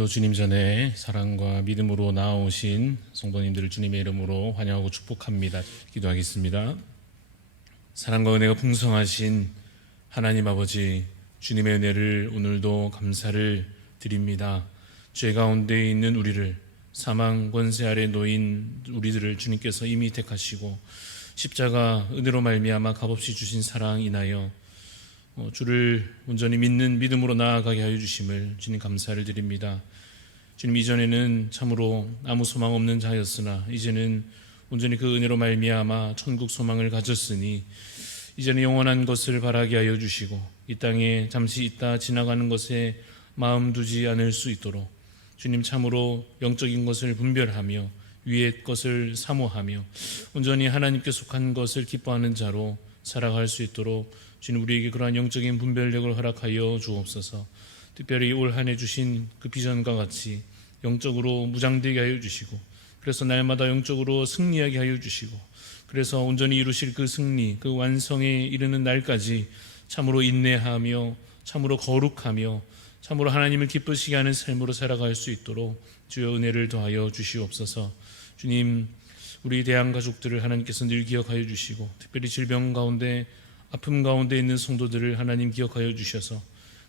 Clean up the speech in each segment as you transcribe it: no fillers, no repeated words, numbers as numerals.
오늘도 주님 전에 사랑과 믿음으로 나아오신 성도님들을 주님의 이름으로 환영하고 축복합니다. 기도하겠습니다. 사랑과 은혜가 풍성하신 하나님 아버지, 주님의 은혜를 오늘도 감사를 드립니다. 죄 가운데 있는 우리를, 사망 권세 아래 놓인 우리들을 주님께서 이미 택하시고 십자가 은혜로 말미암아 값없이 주신 사랑 인하여 주를 온전히 믿는 믿음으로 나아가게 하여 주심을 주님 감사를 드립니다. 주님, 이전에는 참으로 아무 소망 없는 자였으나 이제는 온전히 그 은혜로 말미암아 천국 소망을 가졌으니 이제는 영원한 것을 바라게 하여 주시고 이 땅에 잠시 있다 지나가는 것에 마음 두지 않을 수 있도록 주님, 참으로 영적인 것을 분별하며 위의 것을 사모하며 온전히 하나님께 속한 것을 기뻐하는 자로 살아갈 수 있도록 주님, 우리에게 그러한 영적인 분별력을 허락하여 주옵소서. 특별히 올 한 해 주신 그 비전과 같이 영적으로 무장되게 하여 주시고, 그래서 날마다 영적으로 승리하게 하여 주시고, 그래서 온전히 이루실 그 승리, 그 완성에 이르는 날까지 참으로 인내하며 참으로 거룩하며 참으로 하나님을 기쁘시게 하는 삶으로 살아갈 수 있도록 주여 은혜를 더하여 주시옵소서. 주님, 우리 대한 가족들을 하나님께서 늘 기억하여 주시고, 특별히 질병 가운데 아픔 가운데 있는 성도들을 하나님 기억하여 주셔서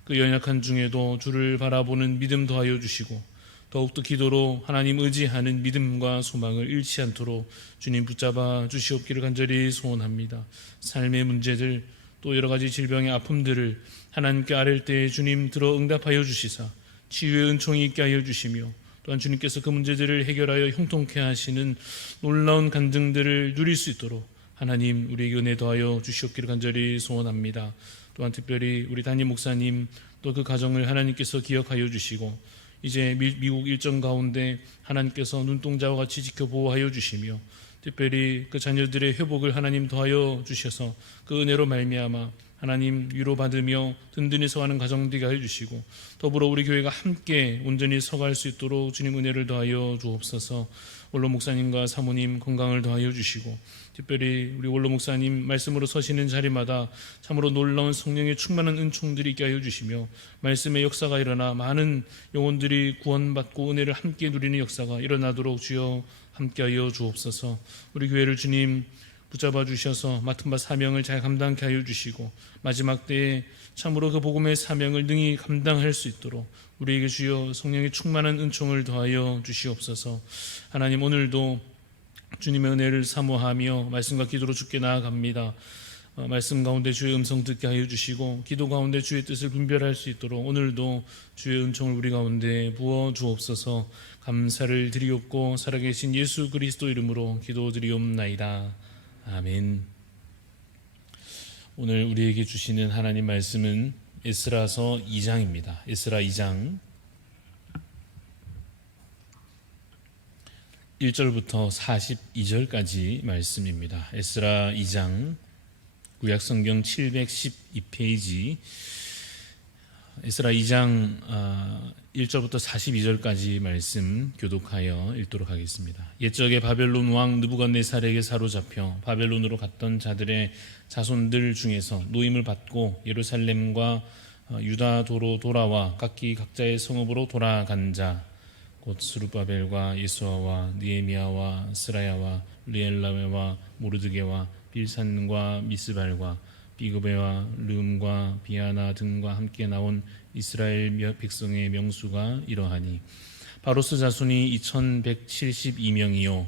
그 연약한 중에도 주를 바라보는 믿음 더하여 주시고, 더욱더 기도로 하나님 의지하는 믿음과 소망을 잃지 않도록 주님 붙잡아 주시옵기를 간절히 소원합니다. 삶의 문제들, 또 여러 가지 질병의 아픔들을 하나님께 아랠 때에 주님 들어 응답하여 주시사 치유의 은총이 있게 하여 주시며, 또한 주님께서 그 문제들을 해결하여 형통케 하시는 놀라운 간증들을 누릴 수 있도록 하나님 우리에게 은혜 더하여 주시옵기를 간절히 소원합니다. 또한 특별히 우리 담임 목사님 또 그 가정을 하나님께서 기억하여 주시고, 이제 미국 일정 가운데 하나님께서 눈동자와 같이 지켜보호하여 주시며, 특별히 그 자녀들의 회복을 하나님 더하여 주셔서 그 은혜로 말미암아 하나님 위로받으며 든든히 서가는 가정 되게 하여 주시고, 더불어 우리 교회가 함께 온전히 서갈 수 있도록 주님 은혜를 더하여 주옵소서. 원로 목사님과 사모님 건강을 더하여 주시고, 특별히 우리 원로 목사님 말씀으로 서시는 자리마다 참으로 놀라운 성령의 충만한 은총들이 있게 하여 주시며, 말씀의 역사가 일어나 많은 영혼들이 구원받고 은혜를 함께 누리는 역사가 일어나도록 주여 함께하여 주옵소서. 우리 교회를 주님 붙잡아 주셔서 맡은 바 사명을 잘 감당케 하여 주시고, 마지막 때에 참으로 그 복음의 사명을 능히 감당할 수 있도록 우리에게 주여 성령의 충만한 은총을 더하여 주시옵소서. 하나님, 오늘도 주님의 은혜를 사모하며 말씀과 기도로 주께 나아갑니다. 말씀 가운데 주의 음성 듣게 하여 주시고, 기도 가운데 주의 뜻을 분별할 수 있도록 오늘도 주의 은총을 우리 가운데 부어 주옵소서. 감사를 드리옵고 살아계신 예수 그리스도 이름으로 기도드리옵나이다. 아멘. 오늘 우리에게 주시는 하나님 말씀은 에스라서 2장입니다. 에스라 2장 1절부터 42절까지 말씀입니다. 에스라 2장 구약성경 712페이지 에스라 2장 1절부터 42절까지 말씀 교독하여 읽도록 하겠습니다. 옛적에 바벨론 왕 느부갓네살에게 사로잡혀 바벨론으로 갔던 자들의 자손들 중에서 노임을 받고 예루살렘과 유다도로 돌아와 각기 각자의 성읍으로 돌아간 자, 곧 스룹바벨과 예수아와 느헤미야와 스라야와 리엘라웨와 모르드게와 빌산과 미스발과 비그베와 르음과 비아나 등과 함께 나온 이스라엘 백성의 명수가 이러하니, 바로스 자손이 2172명이요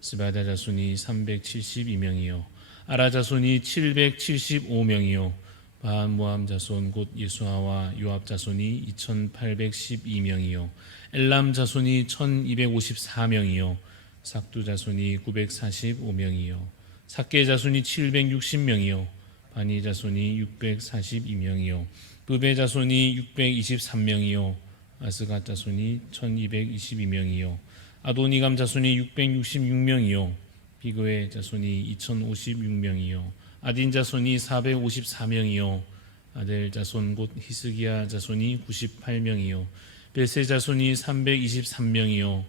스바다 자손이 372명이요 아라 자손이 775명이요 바한모함 자손 곧 예수아와 요압 자손이 2812명이요 엘람 자손이 1254명이요 삭두 자손이 945명이요 삭게 자손이 760명이요 바니 자손이 642명이요 부베 자손이 623명이요 아스가 자손이 1222명이요 아도니감 자손이 666명이요 비그웨 자손이 2056명이요 아딘 자손이 454명이요 아델 자손 곧 히스기야 자손이 98명이요 벨세 자손이 323명이요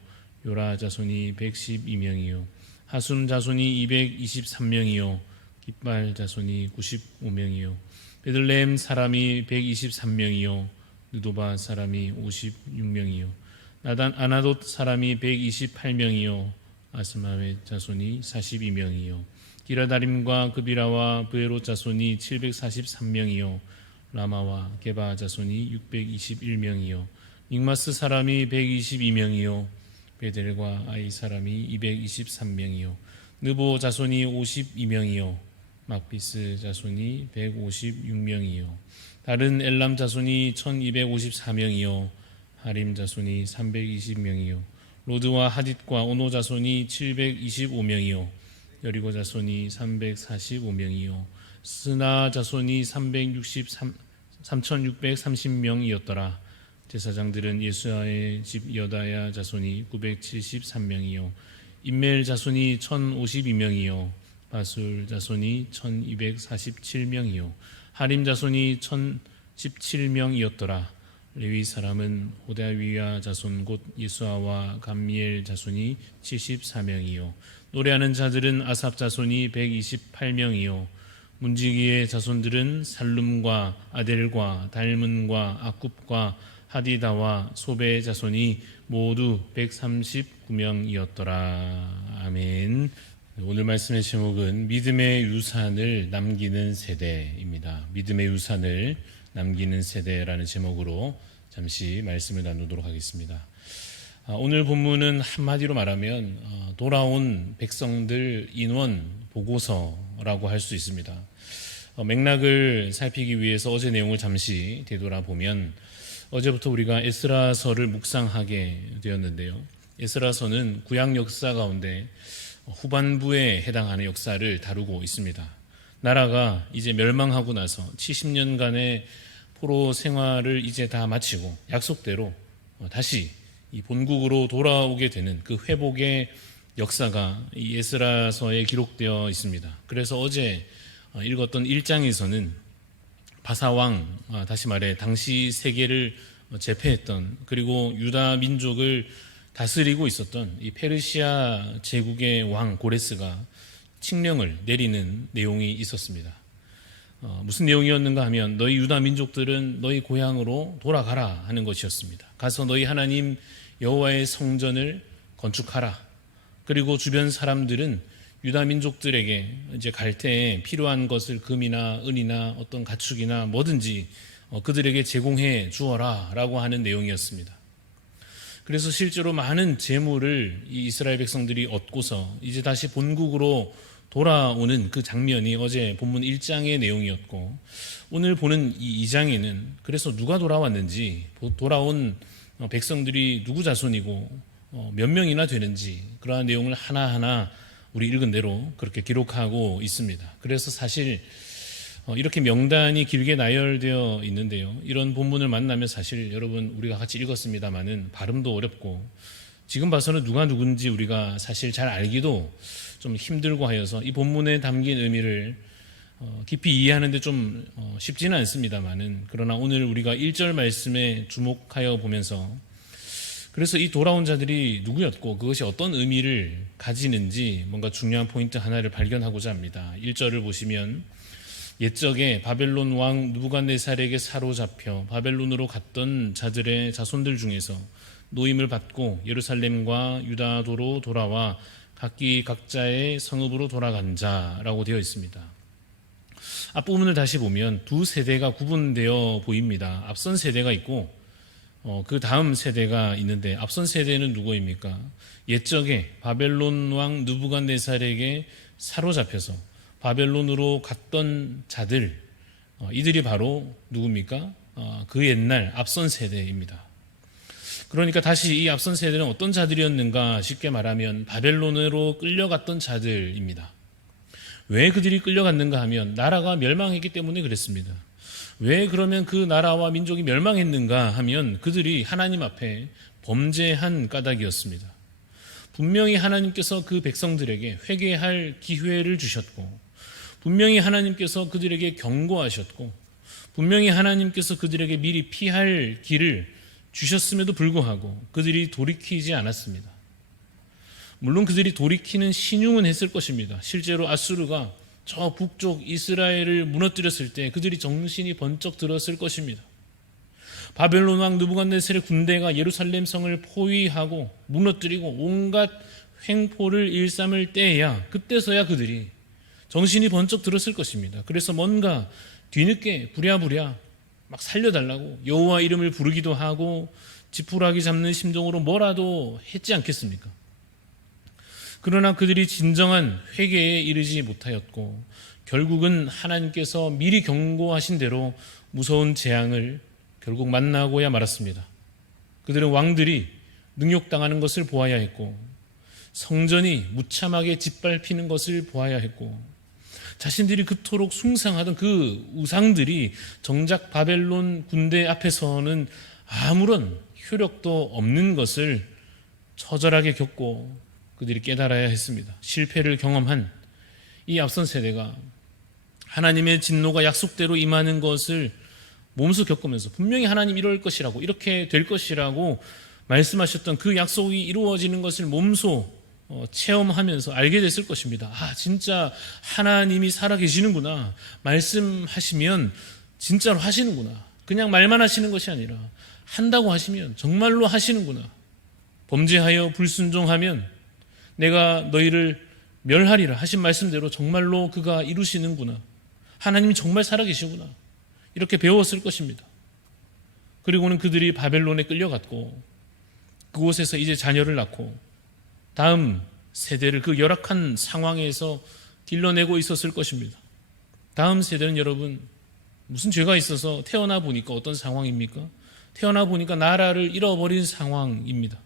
요라 자손이 112명이요 하순 자손이 223명이요 깃발 자손이 95명이요 베들레헴 사람이 123명이요 느도바 사람이 56명이요 아나돗 사람이 128명이요 아스마의 자손이 42명이요 기라다림과 그비라와 브에롯 자손이 743명이요 라마와 게바 자손이 621명이요 믹마스 사람이 122명이요 베델과 아이 사람이 223명이요 느보 자손이 52명이요 막비스 자손이 156명이요 다른 엘람 자손이 1254명이요 하림 자손이 320명이요 로드와 하딧과 오노 자손이 725명이요 여리고 자손이 345명이요 스나 자손이 3630명이었더라. 제사장들은 예수아의 집 여다야 자손이 973명이요 임멜 자손이 1052명이요 바술 자손이 1247명이요 하림 자손이 1017명이었더라. 레위 사람은 호다위야 자손 곧 예수아와 감미엘 자손이 74명이요 노래하는 자들은 아삽 자손이 128명이요 문지기의 자손들은 살룸과 아델과 달문과 아굽과 하디다와 소베의 자손이 모두 139명이었더라. 아멘. 오늘 말씀의 제목은 믿음의 유산을 남기는 세대입니다. 믿음의 유산을 남기는 세대라는 제목으로 잠시 말씀을 나누도록 하겠습니다. 오늘 본문은 한마디로 말하면 돌아온 백성들 인원 보고서라고 할 수 있습니다. 맥락을 살피기 위해서 어제 내용을 잠시 되돌아보면 어제부터 우리가 에스라서를 묵상하게 되었는데요. 에스라서는 구약 역사 가운데 후반부에 해당하는 역사를 다루고 있습니다. 나라가 이제 멸망하고 나서 70년간의 포로 생활을 이제 다 마치고 약속대로 다시 이 본국으로 돌아오게 되는 그 회복의 역사가 이 에스라서에 기록되어 있습니다. 그래서 어제 읽었던 1장에서는 바사왕, 다시 말해 당시 세계를 제패했던 그리고 유다 민족을 다스리고 있었던 이 페르시아 제국의 왕 고레스가 칙령을 내리는 내용이 있었습니다. 무슨 내용이었는가 하면 너희 유다 민족들은 너희 고향으로 돌아가라 하는 것이었습니다. 가서 너희 하나님 여호와의 성전을 건축하라. 그리고 주변 사람들은 유다 민족들에게 이제 갈 때에 필요한 것을 금이나 은이나 어떤 가축이나 뭐든지 그들에게 제공해 주어라라고 하는 내용이었습니다. 그래서 실제로 많은 재물을 이 이스라엘 백성들이 얻고서 이제 다시 본국으로 돌아오는 그 장면이 어제 본문 1장의 내용이었고 오늘 보는 이 2장에는 그래서 누가 돌아왔는지 돌아온 백성들이 누구 자손이고 몇 명이나 되는지 그러한 내용을 하나하나 우리 읽은 대로 그렇게 기록하고 있습니다. 그래서 사실 이렇게 명단이 길게 나열되어 있는데요. 이런 본문을 만나면 사실 여러분 우리가 같이 읽었습니다마는 발음도 어렵고 지금 봐서는 누가 누군지 우리가 사실 잘 알기도 좀 힘들고 하여서 이 본문에 담긴 의미를 깊이 이해하는데 좀 쉽지는 않습니다마는 그러나 오늘 우리가 1절 말씀에 주목하여 보면서 그래서 이 돌아온 자들이 누구였고 그것이 어떤 의미를 가지는지 뭔가 중요한 포인트 하나를 발견하고자 합니다. 1절을 보시면 옛적에 바벨론 왕 느부갓네살에게 사로잡혀 바벨론으로 갔던 자들의 자손들 중에서 노임을 받고 예루살렘과 유다도로 돌아와 각기 각자의 성읍으로 돌아간 자라고 되어 있습니다. 앞부분을 다시 보면 두 세대가 구분되어 보입니다. 앞선 세대가 있고 그 다음 세대가 있는데 앞선 세대는 누구입니까? 옛적에 바벨론 왕 느부갓네살에게 사로잡혀서 바벨론으로 갔던 자들 이들이 바로 누굽니까? 그 옛날 앞선 세대입니다. 그러니까 다시 이 앞선 세대는 어떤 자들이었는가 쉽게 말하면 바벨론으로 끌려갔던 자들입니다. 왜 그들이 끌려갔는가 하면 나라가 멸망했기 때문에 그랬습니다. 왜 그러면 그 나라와 민족이 멸망했는가 하면 그들이 하나님 앞에 범죄한 까닭이었습니다. 분명히 하나님께서 그 백성들에게 회개할 기회를 주셨고 분명히 하나님께서 그들에게 경고하셨고 분명히 하나님께서 그들에게 미리 피할 길을 주셨음에도 불구하고 그들이 돌이키지 않았습니다. 물론 그들이 돌이키는 신용은 했을 것입니다. 실제로 아수르가 저 북쪽 이스라엘을 무너뜨렸을 때 그들이 정신이 번쩍 들었을 것입니다. 바벨론 왕 느부갓네살의 군대가 예루살렘 성을 포위하고 무너뜨리고 온갖 횡포를 일삼을 때야, 그때서야 그들이 정신이 번쩍 들었을 것입니다. 그래서 뭔가 뒤늦게 부랴부랴 막 살려달라고 여호와 이름을 부르기도 하고 지푸라기 잡는 심정으로 뭐라도 했지 않겠습니까? 그러나 그들이 진정한 회개에 이르지 못하였고 결국은 하나님께서 미리 경고하신 대로 무서운 재앙을 결국 만나고야 말았습니다. 그들은 왕들이 능욕당하는 것을 보아야 했고 성전이 무참하게 짓밟히는 것을 보아야 했고 자신들이 그토록 숭상하던 그 우상들이 정작 바벨론 군대 앞에서는 아무런 효력도 없는 것을 처절하게 겪고 그들이 깨달아야 했습니다. 실패를 경험한 이 앞선 세대가 하나님의 진노가 약속대로 임하는 것을 몸소 겪으면서 분명히 하나님 이럴 것이라고, 이렇게 될 것이라고 말씀하셨던 그 약속이 이루어지는 것을 몸소 체험하면서 알게 됐을 것입니다. 아, 진짜 하나님이 살아계시는구나. 말씀하시면 진짜로 하시는구나. 그냥 말만 하시는 것이 아니라 한다고 하시면 정말로 하시는구나. 범죄하여 불순종하면 내가 너희를 멸하리라 하신 말씀대로 정말로 그가 이루시는구나. 하나님이 정말 살아계시구나. 이렇게 배웠을 것입니다. 그리고는 그들이 바벨론에 끌려갔고 그곳에서 이제 자녀를 낳고 다음 세대를 그 열악한 상황에서 길러내고 있었을 것입니다. 다음 세대는 여러분 무슨 죄가 있어서 태어나 보니까 어떤 상황입니까? 태어나 보니까 나라를 잃어버린 상황입니다.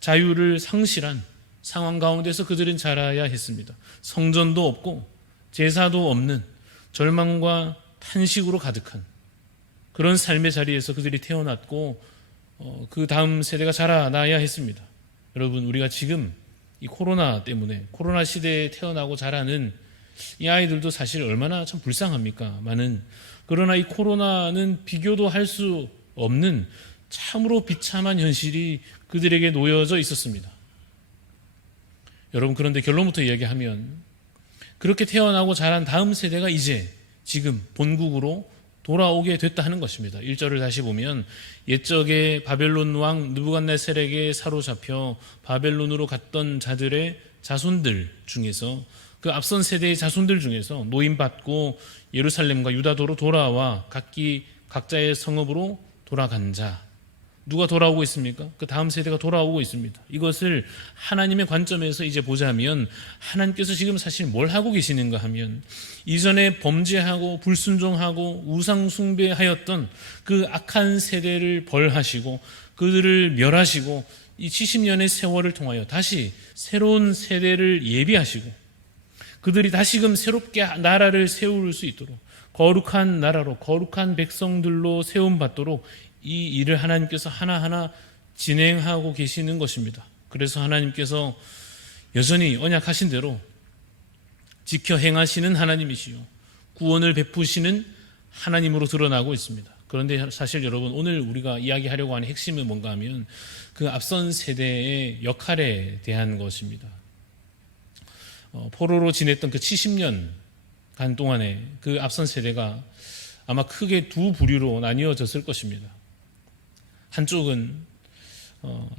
자유를 상실한 상황 가운데서 그들은 자라야 했습니다. 성전도 없고 제사도 없는 절망과 탄식으로 가득한 그런 삶의 자리에서 그들이 태어났고 그 다음 세대가 자라나야 했습니다. 여러분, 우리가 지금 이 코로나 때문에 코로나 시대에 태어나고 자라는 이 아이들도 사실 얼마나 참 불쌍합니까? 그러나 이 코로나는 비교도 할 수 없는 참으로 비참한 현실이 그들에게 놓여져 있었습니다. 여러분, 그런데 결론부터 이야기하면 그렇게 태어나고 자란 다음 세대가 이제 지금 본국으로 돌아오게 됐다 하는 것입니다. 1절을 다시 보면 옛적에 바벨론 왕 느부갓네살에게 사로잡혀 바벨론으로 갔던 자들의 자손들 중에서, 그 앞선 세대의 자손들 중에서 노임받고 예루살렘과 유다도로 돌아와 각자의 성읍으로 돌아간 자, 누가 돌아오고 있습니까? 그 다음 세대가 돌아오고 있습니다. 이것을 하나님의 관점에서 이제 보자면 하나님께서 지금 사실 뭘 하고 계시는가 하면 이전에 범죄하고 불순종하고 우상 숭배하였던 그 악한 세대를 벌하시고 그들을 멸하시고 이 70년의 세월을 통하여 다시 새로운 세대를 예비하시고 그들이 다시금 새롭게 나라를 세울 수 있도록 거룩한 나라로 거룩한 백성들로 세움받도록 이 일을 하나님께서 하나하나 진행하고 계시는 것입니다. 그래서 하나님께서 여전히 언약하신 대로 지켜 행하시는 하나님이시요 구원을 베푸시는 하나님으로 드러나고 있습니다. 그런데 사실 여러분, 오늘 우리가 이야기하려고 하는 핵심은 뭔가 하면 그 앞선 세대의 역할에 대한 것입니다. 포로로 지냈던 그 70년간 동안에 그 앞선 세대가 아마 크게 두 부류로 나뉘어졌을 것입니다. 한쪽은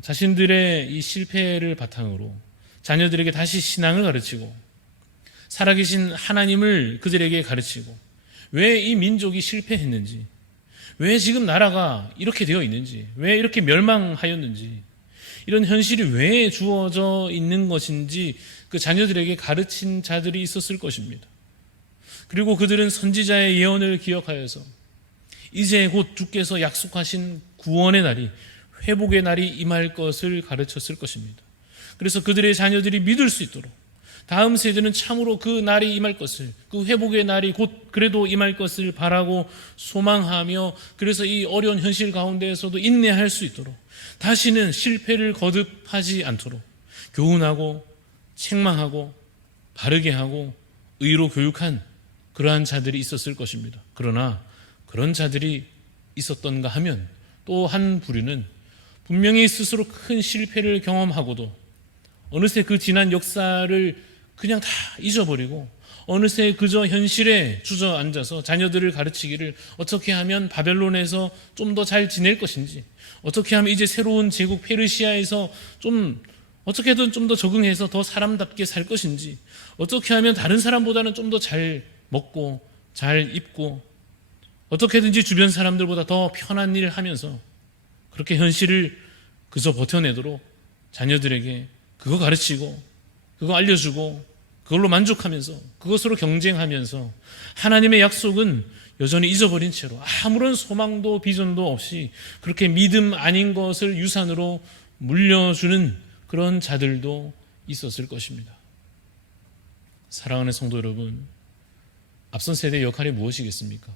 자신들의 이 실패를 바탕으로 자녀들에게 다시 신앙을 가르치고 살아계신 하나님을 그들에게 가르치고 왜 이 민족이 실패했는지, 왜 지금 나라가 이렇게 되어 있는지, 왜 이렇게 멸망하였는지, 이런 현실이 왜 주어져 있는 것인지 그 자녀들에게 가르친 자들이 있었을 것입니다. 그리고 그들은 선지자의 예언을 기억하여서 이제 곧 주께서 약속하신 구원의 날이, 회복의 날이 임할 것을 가르쳤을 것입니다. 그래서 그들의 자녀들이 믿을 수 있도록 다음 세대는 참으로 그 날이 임할 것을, 그 회복의 날이 곧 그래도 임할 것을 바라고 소망하며, 그래서 이 어려운 현실 가운데에서도 인내할 수 있도록, 다시는 실패를 거듭하지 않도록 교훈하고 책망하고 바르게 하고 의로 교육한 그러한 자들이 있었을 것입니다. 그러나 그런 자들이 있었던가 하면 또 한 부류는 분명히 스스로 큰 실패를 경험하고도 어느새 그 지난 역사를 그냥 다 잊어버리고 어느새 그저 현실에 주저앉아서 자녀들을 가르치기를 어떻게 하면 바벨론에서 좀 더 잘 지낼 것인지, 어떻게 하면 이제 새로운 제국 페르시아에서 좀 어떻게든 좀 더 적응해서 더 사람답게 살 것인지, 어떻게 하면 다른 사람보다는 좀 더 잘 먹고 잘 입고 어떻게든지 주변 사람들보다 더 편한 일을 하면서 그렇게 현실을 그저 버텨내도록 자녀들에게 그거 가르치고 그거 알려주고 그걸로 만족하면서 그것으로 경쟁하면서 하나님의 약속은 여전히 잊어버린 채로 아무런 소망도 비전도 없이 그렇게 믿음 아닌 것을 유산으로 물려주는 그런 자들도 있었을 것입니다. 사랑하는 성도 여러분, 앞선 세대의 역할이 무엇이겠습니까?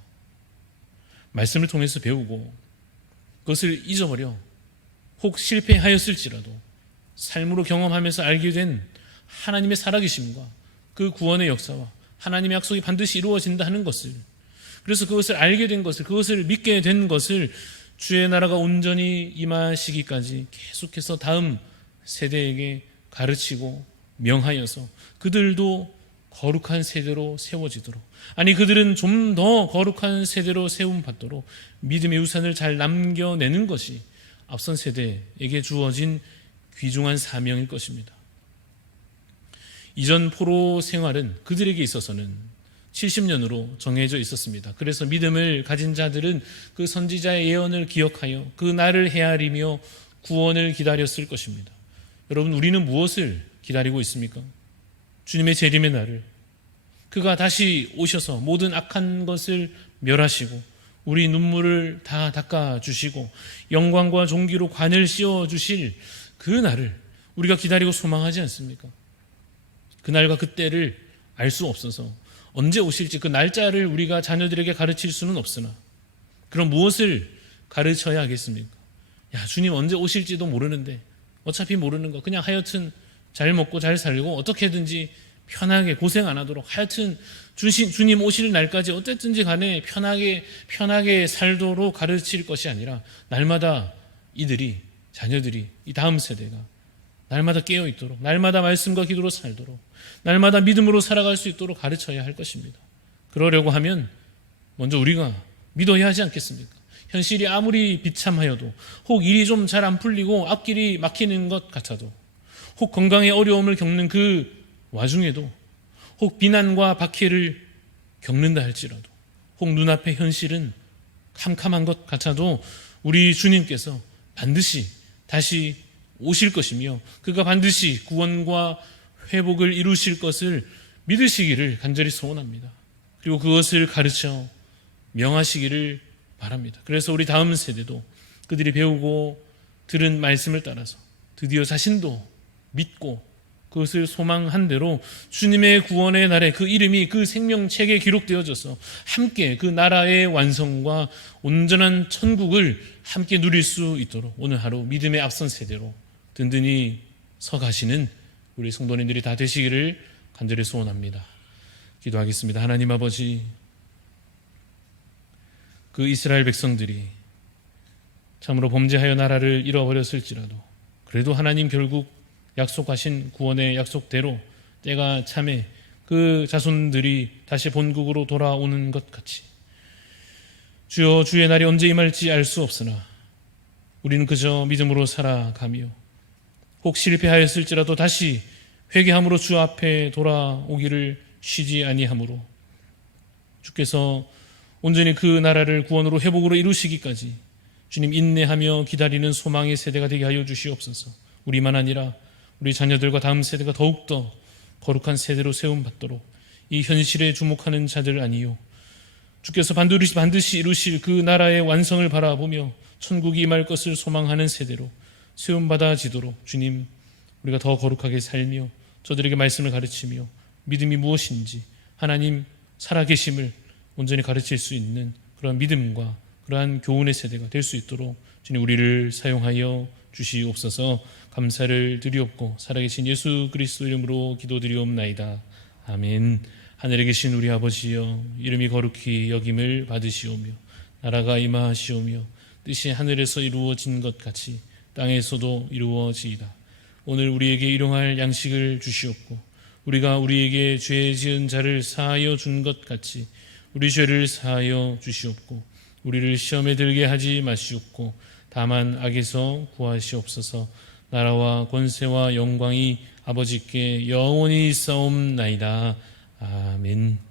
말씀을 통해서 배우고 그것을 잊어버려 혹 실패하였을지라도 삶으로 경험하면서 알게 된 하나님의 살아계심과 그 구원의 역사와 하나님의 약속이 반드시 이루어진다 하는 것을, 그래서 그것을 알게 된 것을, 그것을 믿게 된 것을 주의 나라가 온전히 임하시기까지 계속해서 다음 세대에게 가르치고 명하여서 그들도 거룩한 세대로 세워지도록, 아니 그들은 좀 더 거룩한 세대로 세움받도록 믿음의 유산을 잘 남겨내는 것이 앞선 세대에게 주어진 귀중한 사명일 것입니다. 이전 포로 생활은 그들에게 있어서는 70년으로 정해져 있었습니다. 그래서 믿음을 가진 자들은 그 선지자의 예언을 기억하여 그 날을 헤아리며 구원을 기다렸을 것입니다. 여러분, 우리는 무엇을 기다리고 있습니까? 주님의 재림의 날을, 그가 다시 오셔서 모든 악한 것을 멸하시고 우리 눈물을 다 닦아주시고 영광과 존귀로 관을 씌워주실 그 날을 우리가 기다리고 소망하지 않습니까? 그날과 그때를 알 수 없어서 언제 오실지 그 날짜를 우리가 자녀들에게 가르칠 수는 없으나, 그럼 무엇을 가르쳐야 하겠습니까? 야, 주님 언제 오실지도 모르는데 어차피 모르는 거 그냥 하여튼 잘 먹고 잘 살고 어떻게든지 편하게 고생 안 하도록 하여튼 주님 오실 날까지 어쨌든지 간에 편하게 살도록 가르칠 것이 아니라 날마다 이들이, 자녀들이, 이 다음 세대가 날마다 깨어있도록, 날마다 말씀과 기도로 살도록, 날마다 믿음으로 살아갈 수 있도록 가르쳐야 할 것입니다. 그러려고 하면 먼저 우리가 믿어야 하지 않겠습니까? 현실이 아무리 비참하여도, 혹 일이 좀 잘 안 풀리고 앞길이 막히는 것 같아도, 혹 건강에 어려움을 겪는 그 와중에도, 혹 비난과 박해를 겪는다 할지라도, 혹 눈앞의 현실은 캄캄한 것 같아도 우리 주님께서 반드시 다시 오실 것이며 그가 반드시 구원과 회복을 이루실 것을 믿으시기를 간절히 소원합니다. 그리고 그것을 가르쳐 명하시기를 바랍니다. 그래서 우리 다음 세대도 그들이 배우고 들은 말씀을 따라서 드디어 자신도 믿고 그것을 소망한 대로 주님의 구원의 날에 그 이름이 그 생명책에 기록되어져서 함께 그 나라의 완성과 온전한 천국을 함께 누릴 수 있도록 오늘 하루 믿음의 앞선 세대로 든든히 서 가시는 우리 성도님들이 다 되시기를 간절히 소원합니다. 기도하겠습니다. 하나님 아버지, 그 이스라엘 백성들이 참으로 범죄하여 나라를 잃어버렸을지라도 그래도 하나님 결국 약속하신 구원의 약속대로 때가 참에 그 자손들이 다시 본국으로 돌아오는 것 같이, 주여, 주의 날이 언제 임할지 알 수 없으나 우리는 그저 믿음으로 살아가며 혹 실패하였을지라도 다시 회개함으로 주 앞에 돌아오기를 쉬지 아니하므로 주께서 온전히 그 나라를 구원으로 회복으로 이루시기까지 주님 인내하며 기다리는 소망의 세대가 되게 하여 주시옵소서. 우리만 아니라 우리 자녀들과 다음 세대가 더욱더 거룩한 세대로 세움받도록 이 현실에 주목하는 자들 아니요, 주께서 반드시 이루실 그 나라의 완성을 바라보며 천국이 임할 것을 소망하는 세대로 세움받아지도록 주님, 우리가 더 거룩하게 살며 저들에게 말씀을 가르치며 믿음이 무엇인지 하나님 살아계심을 온전히 가르칠 수 있는 그러한 믿음과 그러한 교훈의 세대가 될 수 있도록 주님 우리를 사용하여 주시옵소서. 감사를 드리옵고 살아계신 예수 그리스도 이름으로 기도드리옵나이다. 아멘. 하늘에 계신 우리 아버지여, 이름이 거룩히 여김을 받으시오며 나라가 임하시오며 뜻이 하늘에서 이루어진 것 같이 땅에서도 이루어지이다. 오늘 우리에게 일용할 양식을 주시옵고 우리가 우리에게 죄 지은 자를 사하여 준 것 같이 우리 죄를 사하여 주시옵고 우리를 시험에 들게 하지 마시옵고 다만 악에서 구하시옵소서. 나라와 권세와 영광이 아버지께 영원히 있사옵나이다. 아멘.